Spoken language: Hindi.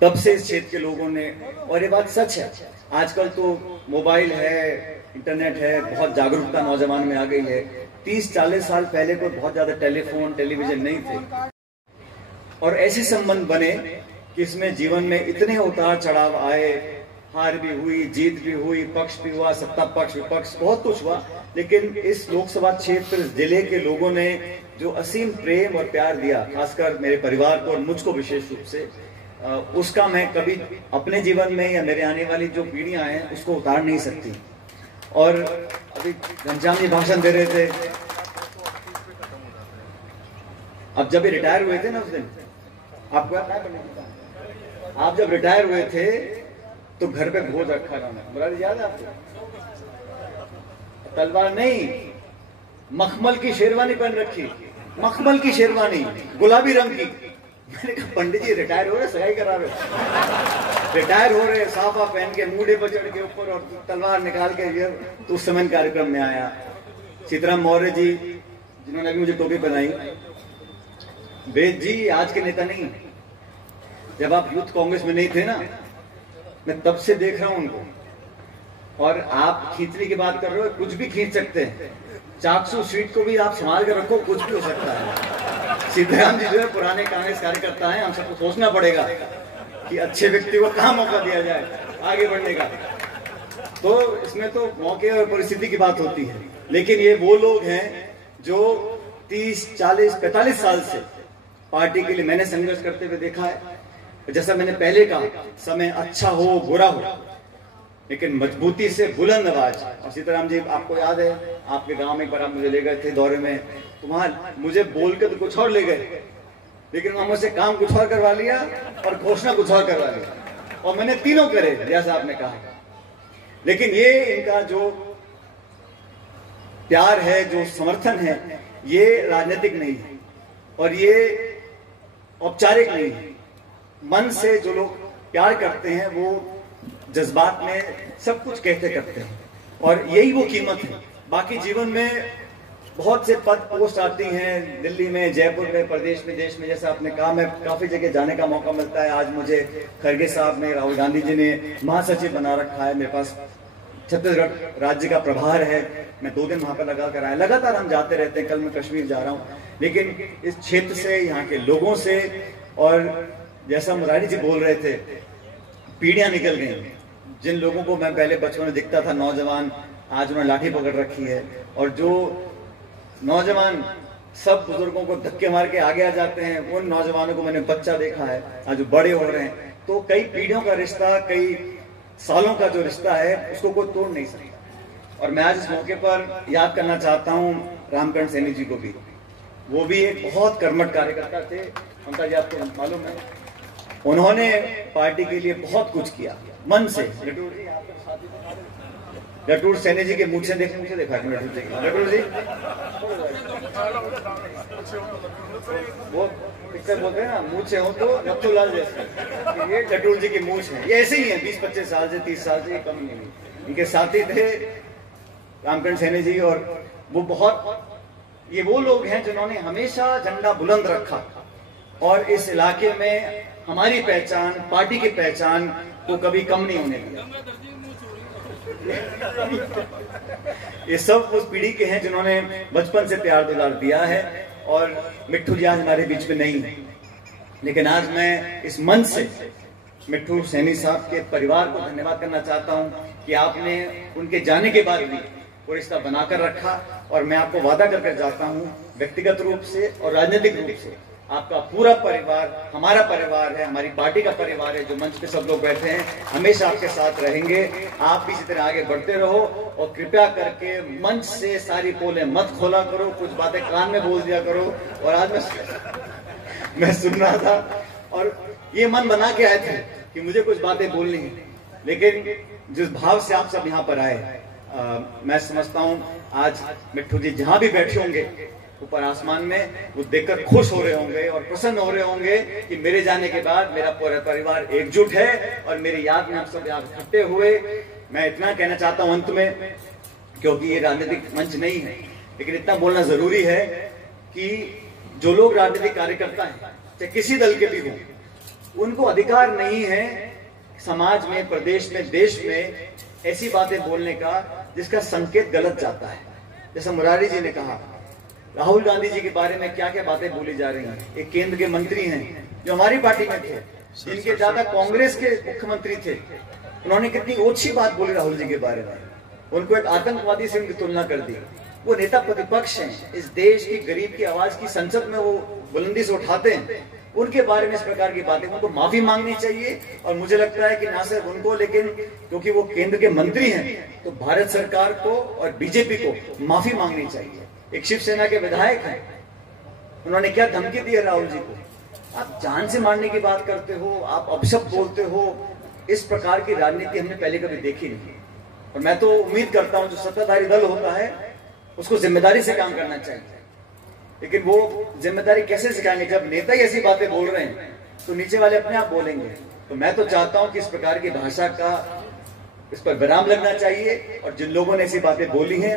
तब से इस क्षेत्र के लोगों ने, और ये बात सच है, आजकल तो मोबाइल है, इंटरनेट है, बहुत जागरूकता नौजवान में आ गई है। 30-40 साल पहले को बहुत ज्यादा टेलीफोन टेलीविजन नहीं थे, और ऐसे संबंध बने कि इसमें जीवन में इतने उतार चढ़ाव आए, हार भी हुई, जीत भी हुई, पक्ष भी हुआ, सत्ता पक्ष विपक्ष बहुत कुछ हुआ, लेकिन इस लोकसभा क्षेत्र जिले के लोगों ने जो असीम प्रेम और प्यार दिया, खासकर मेरे परिवार को और मुझको विशेष रूप से, उसका मैं कभी अपने जीवन में या मेरे आने वाली जो पीढ़ियां हैं उसको उतार नहीं सकती। और अभी घनश्याम जी भाषण दे रहे थे, अब जब ये रिटायर हुए थे ना उस दिन, आपको आप जब रिटायर हुए थे तो घर पे भोज रखा था, मुरारी याद है आपको? तलवार नहीं, मखमल की शेरवानी पहन रखी, मखमल की शेरवानी गुलाबी रंग की। मैंने कहा पंडित जी रिटायर हो रहे, सगाई करा रहे, रिटायर हो रहे, साफा पहन के मूढ़े पर चढ़ के ऊपर और तलवार निकाल के ये, तो उस समय कार्यक्रम में आया सीताराम मौर्य जी, जिन्होंने अभी मुझे टोपी पहनाई। वेद जी आज के नेता नहीं, जब आप यूथ कांग्रेस में नहीं थे ना, मैं तब से देख रहा हूं उनको। और आप खींचने की बात कर रहे हो, कुछ भी खींच सकते हैं, 400 सीट को भी आप संभाल कर रखो, कुछ भी हो सकता है। सीताराम जी जो है पुराने कांग्रेस कार्यकर्ता हैं, हम सबको सोचना पड़ेगा कि अच्छे व्यक्ति को कहां मौका दिया जाए आगे बढ़ने का। तो इसमें तो मौके और परिस्थिति की बात होती है, लेकिन ये वो लोग हैं जो 30, 40, 45 साल से पार्टी के लिए मैंने संघर्ष करते हुए देखा है। जैसा मैंने पहले कहा, समय अच्छा हो बुरा हो, लेकिन मजबूती से बुलंद आवाज। और सीताराम जी आपको याद है, आपके गांव में एक बार आप मुझे ले गए थे दौरे में, तो वहां मुझे बोल के तो कुछ और ले गए, लेकिन वहां मुझसे काम कुछ और करवा लिया और घोषणा कुछ और करवा लिया, और मैंने तीनों करे जैसा आपने कहा। लेकिन ये इनका जो प्यार है, जो समर्थन है, ये राजनीतिक नहीं है और ये औपचारिक नहीं है। मन से जो लोग प्यार करते हैं वो जज्बात में सब कुछ कहते करते हैं, और यही वो कीमत है। बाकी जीवन में बहुत से पद पोस्ट आती हैं, दिल्ली में, जयपुर में, प्रदेश में, देश में, जैसा आपने कहा, मैं काफी जगह जाने का मौका मिलता है। आज मुझे खड़गे साहब ने, राहुल गांधी जी ने महासचिव बना रखा है, मेरे पास छत्तीसगढ़ राज्य का प्रभार है, मैं 2 दिन वहां पर लगा कर आया। लगातार हम जाते रहते हैं, कल मैं कश्मीर जा रहा हूँ, लेकिन इस क्षेत्र से, यहाँ के लोगों से, और जैसा मुरारी जी बोल रहे थे, पीढ़ियां निकल गई। जिन लोगों को मैं पहले बचपन में दिखता था नौजवान, आज उन्होंने लाठी पकड़ रखी है, और जो नौजवान सब बुजुर्गों को धक्के मार के आगे आ जाते हैं, उन नौजवानों को मैंने बच्चा देखा है, आज बड़े हो रहे हैं। तो कई पीढ़ियों का रिश्ता, कई सालों का जो रिश्ता है, उसको कोई तोड़ नहीं सकता। और मैं आज इस मौके पर याद करना चाहता हूँ रामकरण सैनी जी को भी। वो भी एक बहुत कर्मठ कार्यकर्ता थे, ममता जी आपको मालूम है, उन्होंने पार्टी के लिए बहुत कुछ किया मन से। लटूर सैनी जी के मुझे देखा लटूर जी, वो पिक्चर बोलते हैं ना, मूछ हो तो नथुलाल जैसे, ये लटूर जी की मूछ है। ये ऐसे ही है, 20-25 साल से, 30 साल से, ये कम नहीं हुई। इनके साथी थे रामकरण सैनी जी, और वो बहुत, ये वो लोग हैं जिन्होंने हमेशा झंडा बुलंद रखा, और इस इलाके में हमारी पहचान, पार्टी की पहचान को कभी कम नहीं होने दिया। ये सब उस पीढ़ी के हैं जिन्होंने बचपन से प्यार दुलार दिया है, और मिट्ठू जी आज हमारे बीच में नहीं है, लेकिन आज मैं इस मंच से मिट्ठू सैनी साहब के परिवार को धन्यवाद करना चाहता हूं कि आपने उनके जाने के बाद भी वो रिश्ता बनाकर रखा। और मैं आपको वादा करके जाता हूं, व्यक्तिगत रूप से और राजनीतिक रूप से आपका पूरा परिवार हमारा परिवार है, हमारी पार्टी का परिवार है। जो मंच पे सब लोग बैठे हैं, हमेशा आपके साथ रहेंगे। आप भी इसी तरह आगे बढ़ते रहो, और कृपया करके मंच से सारी पोलें मत खोला करो, कुछ बातें कान में बोल दिया करो। और आज मैं सुन रहा था, और ये मन बना के आए थे कि मुझे कुछ बातें बोलनी है, लेकिन जिस भाव से आप सब यहाँ पर आए, मैं समझता हूँ आज मिट्ठू जी जहां भी बैठे होंगे ऊपर आसमान में, वो देखकर खुश हो रहे होंगे और प्रसन्न हो रहे होंगे कि मेरे जाने के बाद मेरा पूरा परिवार एकजुट है, और मेरी याद में आप सब यहाँ इकट्ठे हुए। मैं इतना कहना चाहता हूं अंत में, क्योंकि ये राजनीतिक मंच नहीं है, लेकिन इतना बोलना जरूरी है कि जो लोग राजनीतिक कार्यकर्ता हैं, चाहे किसी दल के भी हों, उनको अधिकार नहीं है समाज में, प्रदेश में, देश में ऐसी बातें बोलने का जिसका संकेत गलत जाता है। जैसा मुरारी जी ने कहा, राहुल गांधी जी के बारे में क्या क्या बातें बोली जा रही हैं। एक केंद्र के मंत्री हैं जो हमारी पार्टी में थे, जिनके दादा कांग्रेस के मुख्यमंत्री थे, उन्होंने कितनी ओछी बात बोली राहुल जी के बारे में, उनको एक आतंकवादी से उनकी तुलना कर दी। वो नेता प्रतिपक्ष हैं, इस देश की गरीब की आवाज की संसद में वो बुलंदी से उठाते हैं, उनके बारे में इस प्रकार की बातें, उनको माफी मांगनी चाहिए। और मुझे लगता है कि ना सिर्फ उनको, लेकिन क्योंकि वो केंद्र के मंत्री हैं, तो भारत सरकार को और बीजेपी को माफी मांगनी चाहिए। एक शिवसेना के विधायक हैं, उन्होंने क्या धमकी दी है राहुल जी को, आप जान से मारने की बात करते हो, आप अपशब्द बोलते हो। इस प्रकार की राजनीति हमने पहले कभी देखी नहीं। और मैं तो उम्मीद करता हूं जो सत्ताधारी दल होता है उसको जिम्मेदारी से काम करना चाहिए, लेकिन वो जिम्मेदारी कैसे सिखाएंगे जब नेता ही ऐसी बातें बोल रहे हैं तो नीचे वाले अपने आप बोलेंगे। तो मैं तो चाहता हूं कि इस प्रकार की भाषा का, इस पर विराम लगना चाहिए। और जिन लोगों ने ऐसी बातें बोली हैं